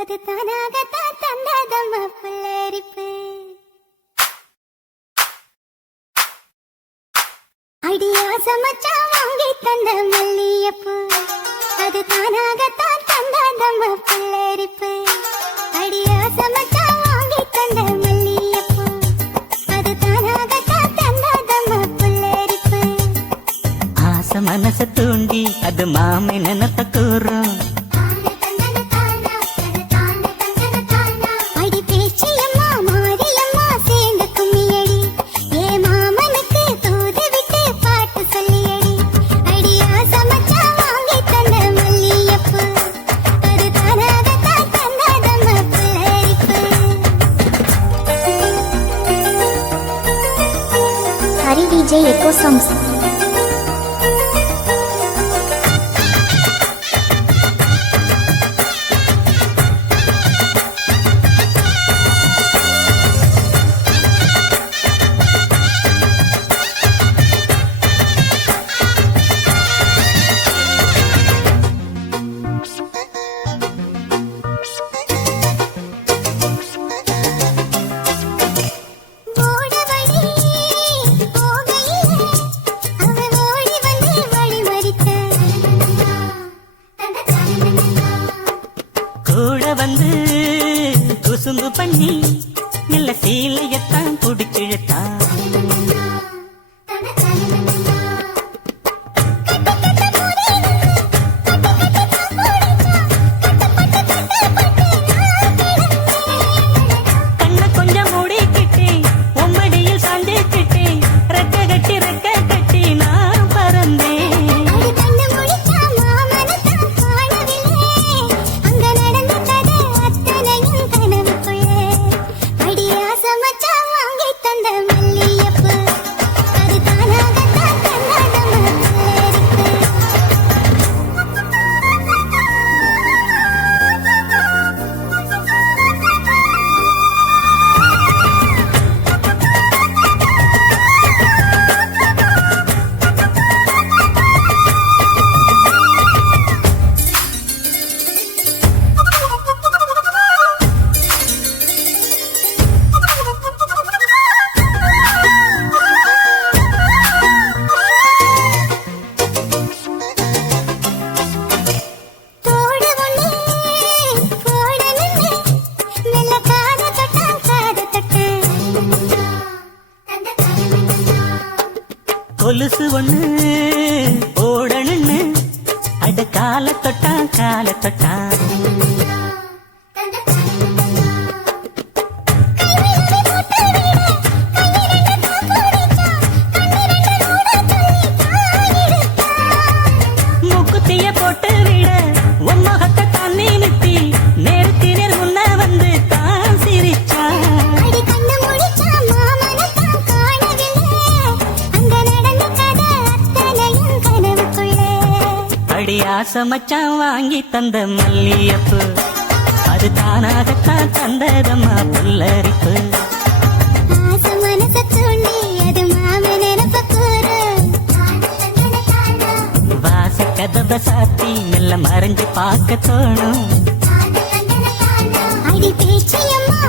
அது தானாகத்தான் தந்தாதம்மா புல்லரிப்பு. அடியா சமச்சான் வாங்கி தந்த மல்லியப்பு, அது தானாகத்தான் தந்தாதம்மா புல்லரிப்பு. அடியா சமச்சான் வாங்கி தந்த மல்லியப்பு, அது தானாகத்தான் தந்தாதம்மா புல்லரிப்பு. ஆசை மனச தூண்டி அது மாமை நினைப்ப கூறும். Hari DJ Eco Songs. வந்து குசும்பு பண்ணி நல்ல சீலையத்தான் புடிச்சிழுத்தா. கண்ண கொஞ்சம் மூடிக்கிட்டே உம்மடியில் சாஞ்சிக்கிட்டே ரெக்க கட்டி ரெக்க கட்டி நான் பறந்தேன். கொலுசு ஒண்ணு ஓடணுன்னு அட கால தொட்டான் கால தொட்டான். முக்குத்திய போட்டு விட உம்மகத்தை தண்ணி நிறுத்தி நேருக்கு நேர் முன்ன வந்து தான் சிரிச்சான். ஆசமச்சான் வாங்கி தந்த மல்லியப்பு, அது தானாகத்தான் தந்ததம்மா புல்லரிப்பு. ஆசை மனச தூண்டி அது மாம நினைப்ப கூறும். வாச கதவை சாத்தி மெல்ல மறைஞ்சு பார்க்க தோணும். அடி பேச்சியம்மா